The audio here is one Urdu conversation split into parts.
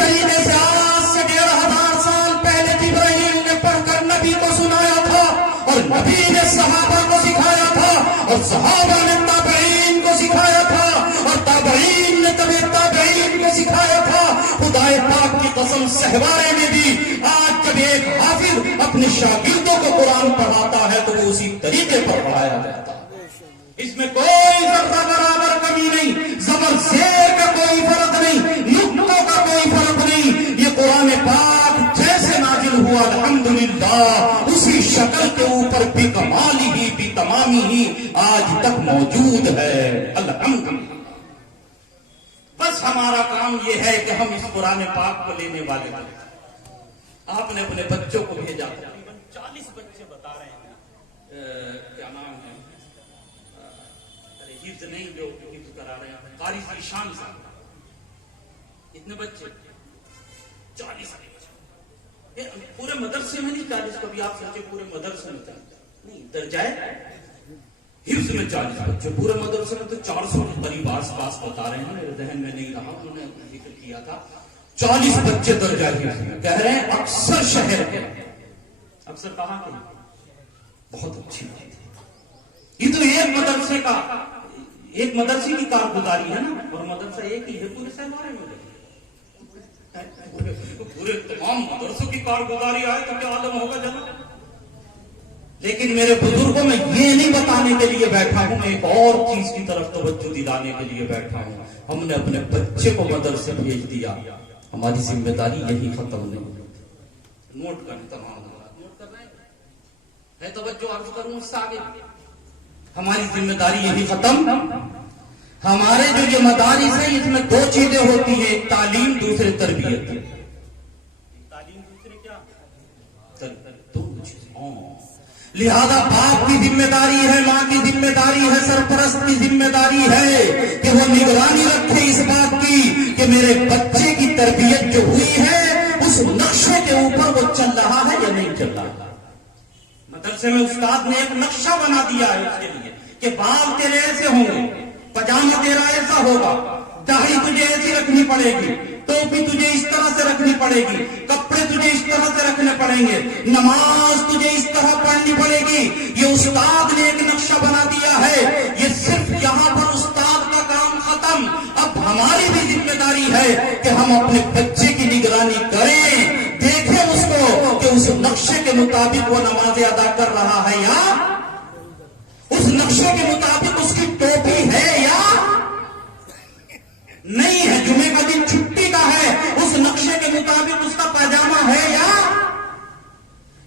طریقے سے آج سے 1500 سال پہلے جبرائیل نے پڑھ کر نبی کو سنایا تھا اور نبی نے صحابہ کو سکھایا تھا اور صحابہ نے تابعین کو سکھایا تھا اور تابعین نے تابعین کو سکھایا تھا. خدا پاک کی قسم صحابہ میں بھی آج جب ایک حافظ اپنے شاگردوں کو قرآن پڑھاتا ہے تو وہ اسی طریقے پر پڑھایا جاتا ہے. اس میں کوئی ذرہ برابر کمی نہیں, زبر زیر کا کوئی فرق نہیں, نقطوں کا کوئی فرق نہیں. یہ قرآن پاک جیسے نازل ہوا الحمدللہ اسی شکل کے اوپر بھی کمالی ہی بھی تمامی ہی آج تک موجود ہے الحمدللہ. بس ہمارا کام یہ ہے کہ ہم اس قرآن پاک کو لینے والے تھے. آپ نے اپنے بچوں کو بھیجا, تقریباً 40 بچے بتا رہے ہیں, کیا نام ہے, حفظ نہیں جو حفظ کرا رہے ہیں, قاری ذیشان صاحب. اتنے بچے 40 پورے مدرسے میں نہیں 40, کبھی آپ سوچے پورے مدرسے میں نہیں, درجائے حفظ میں 40 بچے پورے مدرسے میں, تو 400 کے قریب آس پاس بتا رہے ہیں. میرے ذہن میں نہیں رہا, انہوں نے ذکر کیا تھا 40 بچے درجہ حفظ میں. کہہ رہے ہیں اکثر شہر کے, اکثر کہاں کے, بہت اچھی بات ہے. یہ تو ایک مدرسے کی کارگزاری ہے نا, اور مدرسہ ایک ہی ہے پورے سہمارے میں. پورے تمام مدرسوں کی کارگزاری آئے تو کیا عالم ہوگا جناب. لیکن میرے بزرگوں میں یہ نہیں بتانے کے لیے بیٹھا ہوں, ایک اور چیز کی طرف توجہ دلانے کے لیے بیٹھا ہوں. ہم نے اپنے بچے کو مدرسے بھیج دیا, ہماری ذمہ داری یہی ختم نہیں. نوٹ کریں تمام نوٹ کر رہے ہیں, توجہ عرض کروں اس سے آگے. ہماری ذمہ داری یہی ختم. ہمارے جو یہ مدارس ہیں اس میں 2 چیزیں ہوتی ہیں, ایک تعلیم دوسرے تربیت. تعلیم دوسرے کیا لہذا باپ کی ذمہ داری ہے, ماں کی ذمہ داری ہے, سرپرست کی ذمہ داری ہے کہ وہ نگرانی رکھے اس بات کی کہ میرے بچے کی تربیت جو ہوئی ہے اس نقشے کے اوپر وہ چل رہا ہے یا نہیں چل رہا. مدرسے میں استاد نے ایک نقشہ بنا دیا ہے اس کے لیے کہ بال تیرے ایسے ہوں گے, پجامہ تیرا ایسا ہوگا, داڑھی تجھے ایسی رکھنی پڑے گی, ٹوپی تجھے اس طرح سے رکھنی پڑے گی, کپڑے تجھے اس طرح سے رکھنے پڑیں گے, نماز تجھے اس طرح پڑھنی پڑے گی. یہ استاد نے ایک نقشہ بنا دیا ہے. یہ صرف یہاں پر استاد کا کام ختم. اب ہماری بھی ذمہ داری ہے کہ ہم اپنے بچے کی نگرانی کریں, دیکھیں اس کو کہ اس نقشے کے مطابق وہ نمازیں ادا کر رہا ہے یا اس نقشے کے مطابق اس کی ٹوپی ہے یا نہیں ہے, جمعے کا دن چھٹی کا ہے اس نقشے کے مطابق اس کا پاجامہ ہے یا.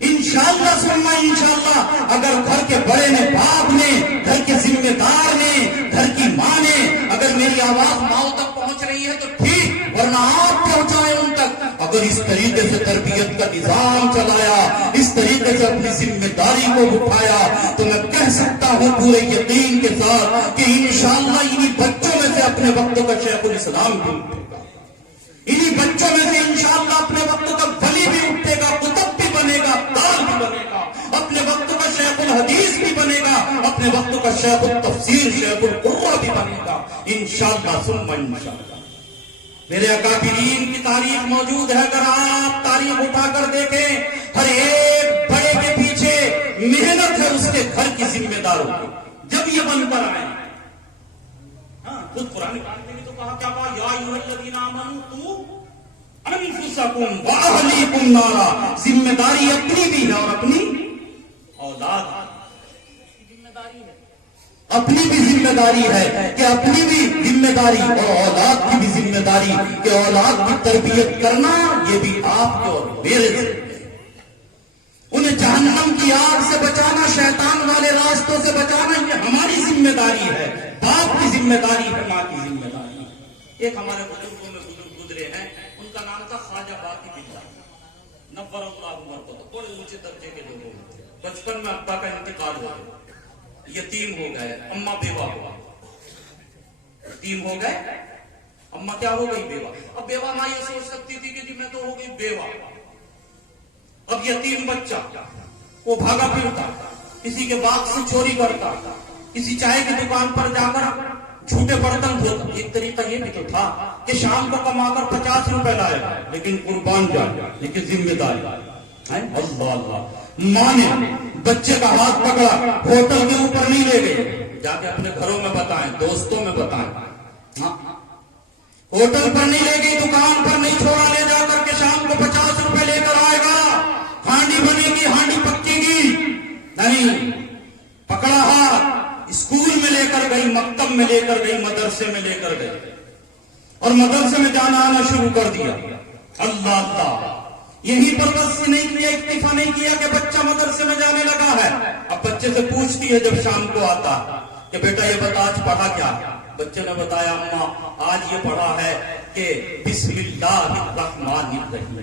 انشاءاللہ سننا انشاءاللہ اگر گھر کے بڑے نے, باپ نے, گھر کے ذمہ دار نے, گھر کی ماں نے, اگر میری آواز ماؤں تک پہنچ رہی ہے تو ٹھیک, ورنہ آپ پہنچائیں ان تک. اگر اس طریقے سے تربیت کا نظام چلایا, اس طریقے سے اپنی ذمہ داری کو اٹھایا, تو میں کہہ سکتا ہوں پورے یقین کے ساتھ کہ انشاءاللہ انہی بچوں میں سے اپنے وقت کا شیخ الاسلام بھی اٹھے گا. انہی بچوں میں سے انشاءاللہ اپنے وقت کا ولی بھی اٹھے گا, قطب بھی بنے گا, تاج بھی بنے گا, اپنے وقت کا شیخ الحدیث بھی بنے گا, اپنے وقت کا شیخ التفسیر, شیخ القرآن بھی بنے گا انشاءاللہ ثم انشاءاللہ. میرے اکابرین کی تاریخ موجود ہے, اگر آپ تاریخ اٹھا کر دیکھیں, ہر ایک بڑے کے پیچھے محنت ہے اس کے گھر کی ذمہ داروں کی. جب یہ بن کر آئے, خود قرآن پاک نے بھی تو کہا, کیا کہا, یا ایھا الذین آمنوا قوا انفسکم واہلیکم نارا. ذمہ داری اپنی بھی ہے اور اپنی اولاد کی ذمہ داری ہے, اپنی بھی ذمہ داری ہے کہ اپنی بھی ذمہ داری اور اولاد کی بھی ذمہ داری کہ اولاد کی تربیت کرنا یہ بھی آپ کے اور میرے ذمہ. انہیں جہنم کی آگ سے بچانا, شیطان والے راستوں سے بچانا یہ ہماری ذمہ داری ہے, باپ کی ذمہ داری ہے, ماں کی ذمہ داری. ایک ہمارے بزرگوں میں بزرگ گزرے ہیں, ان کا نام تھا خواجہ باقی بلّہ, نور اللہ مرقدہ, بڑے اونچے درجے کے لوگوں میں. بچپن میں ابا کا انتقال ہو گیا, یتیم ہو گئے, اماں بیوہ ہوا, یتیم ہو گئے, اماں کیا ہو گئی, بیوہ. اب بیوہ ماں یہ سوچ سکتی تھی کہ جی میں تو ہو گئی بیوہ, اب یتیم بچہ وہ بھاگا پھرتا, کسی کے باغ سے چوری کرتا, کسی چائے کی دکان پر جا کر جھوٹے برتن دھوتا. ایک طریقہ یہ بھی تو تھا کہ شام کو کما کر 50 روپے لائے, لیکن قربان جائے, لیکن ذمہ داری. اللہ اللہ. ماں نے بچے کا ہاتھ پکڑا, ہوٹل کے اوپر نہیں لے گئے, جا کے اپنے گھروں میں بتائیں, دوستوں میں بتائیں. ہوٹل پر نہیں لے گئی, دکان پر نہیں چھوڑا, لے جا کر کے شام کو 50 روپے لے کر آئے گا, ہانڈی بنے گی, ہانڈی پکے گی. نہیں, پکڑا ہاتھ, اسکول میں لے کر گئی, مکتب میں لے کر گئی, مدرسے میں لے کر گئی, اور مدرسے میں جانا آنا شروع کر دیا. اللہ اللہ. یہیں پر بس نہیں کیا, اکتفا نہیں کیا کہ بچہ مدرسے میں جانے لگا ہے. اب بچے سے پوچھتی ہے جب شام کو آتا کہ بیٹا یہ بتا آج پڑھا کیا. بچے نے بتایا اماں آج یہ پڑھا ہے کہ بسم اللہ الرحمن الرحیم.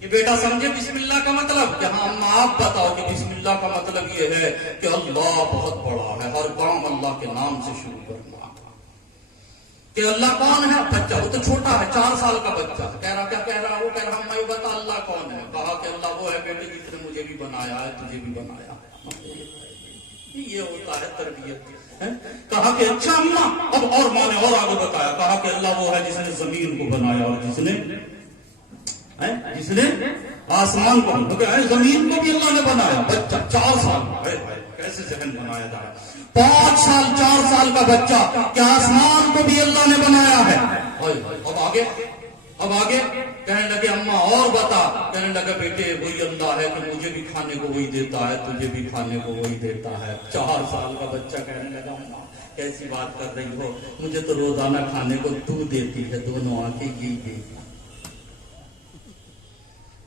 یہ بیٹا سمجھے بسم اللہ کا مطلب کہ ہاں اماں آپ بتاؤ کہ بسم اللہ کا مطلب یہ ہے کہ اللہ بہت بڑا ہے, ہر کام اللہ کے نام سے شروع کرنا. کہ اللہ کون ہے؟ بچہ, وہ تو چھوٹا ہے, 4 سال کا بچہ. کہہ رہا, کیا کہہ رہا وہ؟ کہہ رہا ہم یہ بتا اللہ کون ہے. کہا کہ اللہ وہ ہے بیٹے جس نے مجھے بھی بنایا ہے, تجھے بھی بنایا ہے. یہ ہوتا ہے تربیت. کہا کہ اچھا اماں, اب اور ماں نے اور آگے بتایا, کہا کہ اللہ وہ ہے جس نے زمین کو بنایا اور جس نے آسمان کو. زمین کو بھی اللہ نے بنایا. بچہ 4 سال, کیسے ذہن بنایا جا رہا ہے. 5 سال 4 سال کا بچہ کہ آسمان کو بھی اللہ نے بنایا ہے. اب آگے کہنے لگے اماں اور بتا. کہنے لگا بیٹے وہی اللہ ہے کہ مجھے بھی کھانے کو وہی دیتا ہے, تجھے بھی کھانے کو وہی دیتا ہے. 4 سال کا بچہ کہنے لگا اماں کیسی بات کر رہی ہو, مجھے تو روزانہ کھانے کو تو دیتی ہے, دونوں آنکھیں یہی,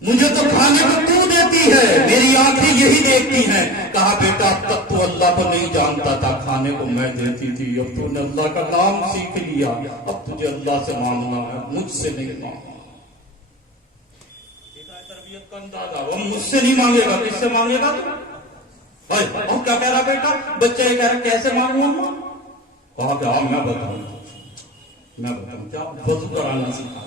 مجھے تو کھانے کو تو دیتی ہے, میری آنکھیں یہی دیکھتی ہیں. کہا بیٹا اب تک تو اللہ کو نہیں جانتا تھا, کھانے کو میں دیتی تھی, اب تو نے اللہ کا نام سیکھ لیا, اب تجھے اللہ سے مانگنا ہے, مجھ سے نہیں مانگنا. تربیت کا اندازہ, وہ مجھ سے نہیں مانگے گا, کس سے مانگے گا؟ اور کیا کہہ رہا بیٹا؟ بچہ یہ کہہ رہا کیسے مانگوں اماں؟ کہا کہ ہاں میں بتاؤں. کیا وضو کرانا سکھا دے.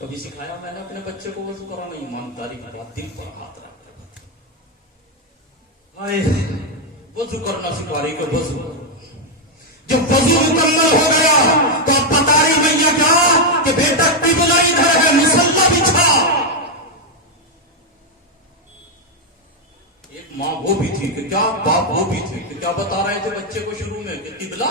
کبھی سکھایا میں نے اپنے بچے کو وضو کرانا؟ ایمانداری کی بات, دل پر ہاتھ رکھ کر وضو کرنا سکھا رہی کہ وضو. جب وضو مکمل ہو گیا تو اب بتا رہی میاں کیا کہ بیٹا قبلہ ادھر ہے, مصلی بچھا. ایک ماں وہ بھی تھی کہ کیا, باپ وہ بھی تھے کہ کیا بتا رہے تھے بچے کو شروع میں کہ قبلہ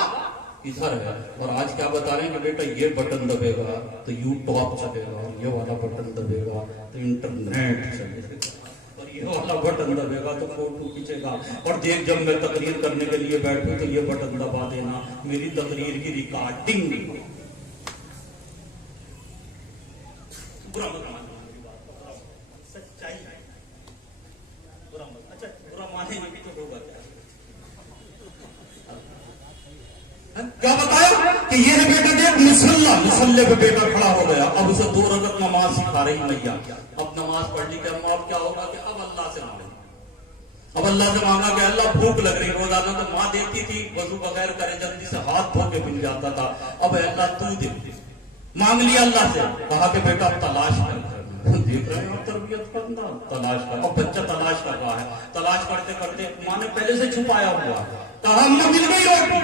ادھر ہے, اور آج کیا بتا رہے ہیں کہ بیٹا یہ بٹن دبے گا تو یوٹیوب چلے گا, اور یہ والا بٹن دبے گا تو انٹرنیٹ چلے گا, اور یہ والا بٹن دبے گا تو فوٹو کھینچے گا, اور دیکھ جب میں تقریر کرنے کے لیے بیٹھوں تو یہ بٹن دبا دینا, میری تقریر کی ریکارڈنگ. سچائی ہے, اچھا برا مانے بھی تو ہوگا. کیا بتایا کہ یہ ہے بیٹا دیکھ مسلح پہ بیٹا کھڑا ہو گیا. اب اسے 2 رکعت نماز سکھا رہی میاں. اب نماز پڑھ لی کہ اب کیا ہوگا کہ اب اللہ سے مانگا. اب اللہ سے مانگا کہ اللہ بھوک لگ رہی. روزانہ تو ماں دیتی تھی, وضو بغیر کرے جلدی سے ہاتھ دھو کے بن جاتا تھا. اب اللہ تو دے. مانگ لیا اللہ سے. کہا کہ بیٹا اب تلاش کر. دیکھ رہے ہیں تربیت کرنا, تلاش کر. اب بچہ تلاش کر رہا ہے. تلاش کرتے کرتے ماں نے پہلے سے چھپایا ہوا. کہا ہم مل گئی روٹی,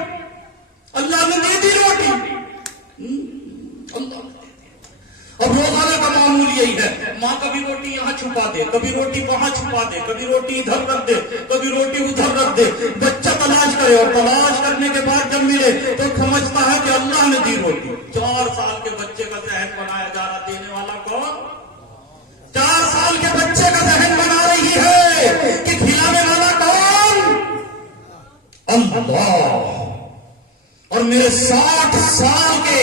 اللہ نے دے دی روٹی. اب روزانہ کا معمول یہی ہے, ماں کبھی روٹی یہاں چھپا دے, کبھی روٹی وہاں چھپا دے, کبھی روٹی ادھر رکھ دے, کبھی روٹی ادھر رکھ دے. بچہ تلاش کرے, اور تلاش کرنے کے بعد جب ملے تو سمجھتا ہے کہ اللہ نے دی روٹی. 4 سال کے بچے کا ذہن بنایا جا رہا, دینے والا کون؟ 4 سال کے بچے کا ذہن بنا رہی ہے کہ کھلانے والا کون؟ اللہ. اور میرے 60 سال کے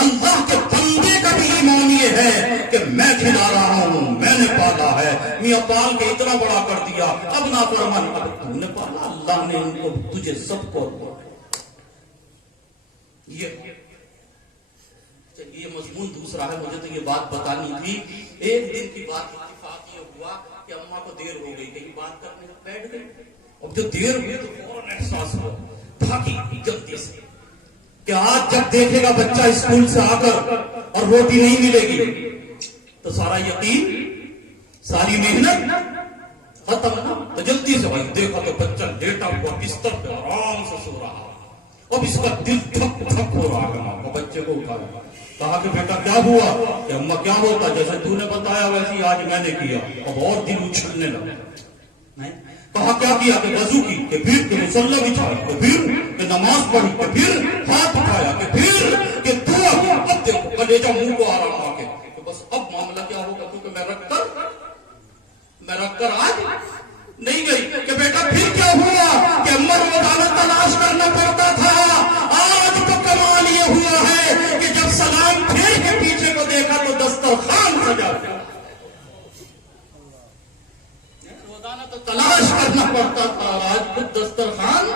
اللہ کے بندے کا بھی ایمان یہ ہے کہ میں کھلا رہا ہوں, میں نے پالا ہے. میاں پال کے اتنا بڑا کر دیا, اب نافرمان, اب تو نے پالا, اللہ نے ان کو تجھے سب کو. یہ مضمون دوسرا ہے, مجھے تو یہ بات بتانی تھی. ایک دن کی بات اتفاق یہ ہوا کہ اماں کو دیر ہو گئی, کہیں بات کرنے بیٹھ گئی. اب جو دیر ہوئی تو فوراً احساس ہوا, بھاگی جلدی سے کہ آج جب دیکھے گا بچہ اسکول سے آ کر اور روٹی نہیں ملے گی تو سارا یقین, ساری محنت ختم نا تو جلدی سے بھائی دیکھا تو بچہ لیٹا ہوا بستر پہ آرام سے سو رہا، اب اس کا دل دھک دھک ہو رہا ہے، ماں کو بچے کو اٹھایا، کہا کہ بیٹا کیا ہوا؟ کہ اماں کیا ہوتا جیسے تو نے بتایا ویسے آج میں نے کیا، اب اور دل اچھلنے لگا۔ کہا کیا کیا؟ کہ وضو کی، کہ پھر کہ مصلی بچھایا، کہ پھر کہ نماز پڑھی، کہ پھر ہاتھ اٹھایا، کہ پھر کہ دعا کی۔ اب دیکھو کلیجہ منہ کو آ رہا کے کہ بس اب معاملہ کیا ہوگا، کیونکہ میں رکھ کر آج نہیں گئی۔ کہ بیٹا پھر کیا ہوا؟ کہ امر روزانہ تلاش کرنا پڑتا تھا، آج تو کمال یہ ہوا ہے کہ جب سلام پھیر کے پیچھے کو دیکھا تو دسترخوان سجا ہوا۔ روزانہ تو تلاش کرنا پڑتا تھا، آج خود دسترخوان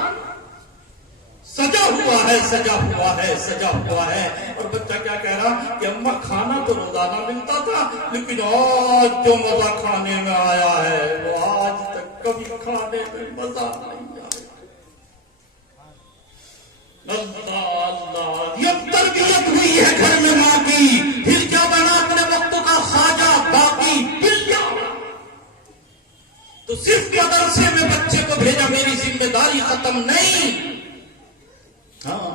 سجا ہوا ہے، سجا ہوا ہے، سجا ہوا ہے۔ اور بچہ کیا کہہ رہا کہ اماں کھانا تو روزانہ ملتا تھا، لیکن آج جو مزہ کھانے میں آیا ہے وہ آج تک کبھی کھانے میں مزہ نہیں آیا۔ اللہ اللہ، یہ تربیت ہوئی ہے گھر میں ماں کی، پھر کیا بنا اپنے وقت کا خواجہ، باقی پھر کیا؟ تو صرف مدرسے میں بچے کو بھیجا، میری ذمہ داری ختم نہیں۔ ہاں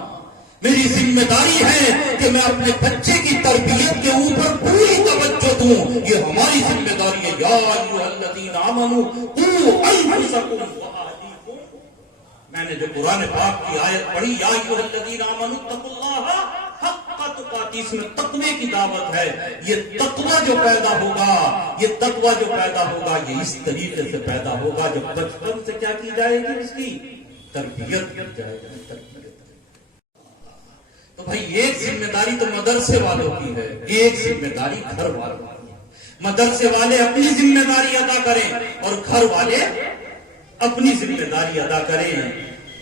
میری ذمہ داری ہے کہ میں اپنے بچے کی تربیت کے اوپر پوری توجہ دوں، یہ ہماری ذمہ داری ہے۔ یا ایھا الذین آمنوا قوا انفسکم واہلیکم، میں نے جو قرآن پاک کی آیت پڑھی، یا ایھا الذین آمنوا اتقوا اللہ حق تقاتی، اس میں تقوی کی دعوت ہے۔ یہ تقوی جو پیدا ہوگا، یہ تقوی جو پیدا ہوگا یہ اس طریقے سے پیدا ہوگا جب بچپن سے کیا کی جائے گی، اس کی تربیت کی جائے گی، تربیت۔ تو بھائی ایک ذمہ داری تو مدرسے والوں کی ہے، ایک ذمہ داری گھر والوں کی ہے۔ مدرسے والے اپنی ذمہ داری ادا کریں اور گھر والے اپنی ذمہ داری ادا کریں۔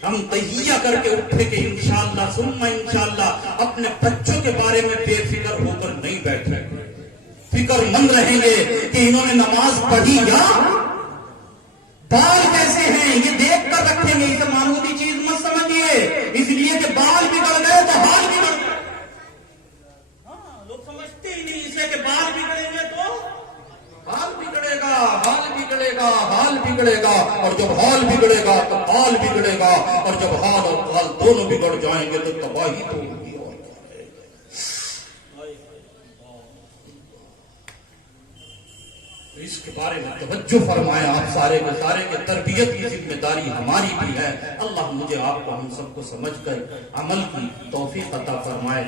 ہم تہیہ کر کے اٹھے کہ انشاءاللہ ثم انشاءاللہ اپنے بچوں کے بارے میں بے فکر ہو کر نہیں بیٹھے، فکر مند رہیں گے کہ انہوں نے نماز پڑھی یا بال کیسے ہیں یہ دیکھ کر رکھیں گے۔ اسے معمولی چیز مت سمجھیے، اس لیے کہ بال بگڑ گئے تو حال بگڑ گئے۔ ہاں لوگ سمجھتے ہی نہیں اسے کہ بال بگڑیں گے تو حال بگڑے گا، حال بگڑے گا، حال بگڑے گا، اور جب حال بگڑے گا تو حال بگڑے گا، اور جب حال اور حال دونوں بگڑ جائیں گے تو تباہی تو ہوگی۔ اس کے بارے میں توجہ فرمائیں آپ سارے کے سارے کہ تربیت کی ذمہ داری ہماری بھی ہے۔ اللہ مجھے آپ کو ہم سب کو سمجھ کر عمل کی توفیق عطا فرمائے۔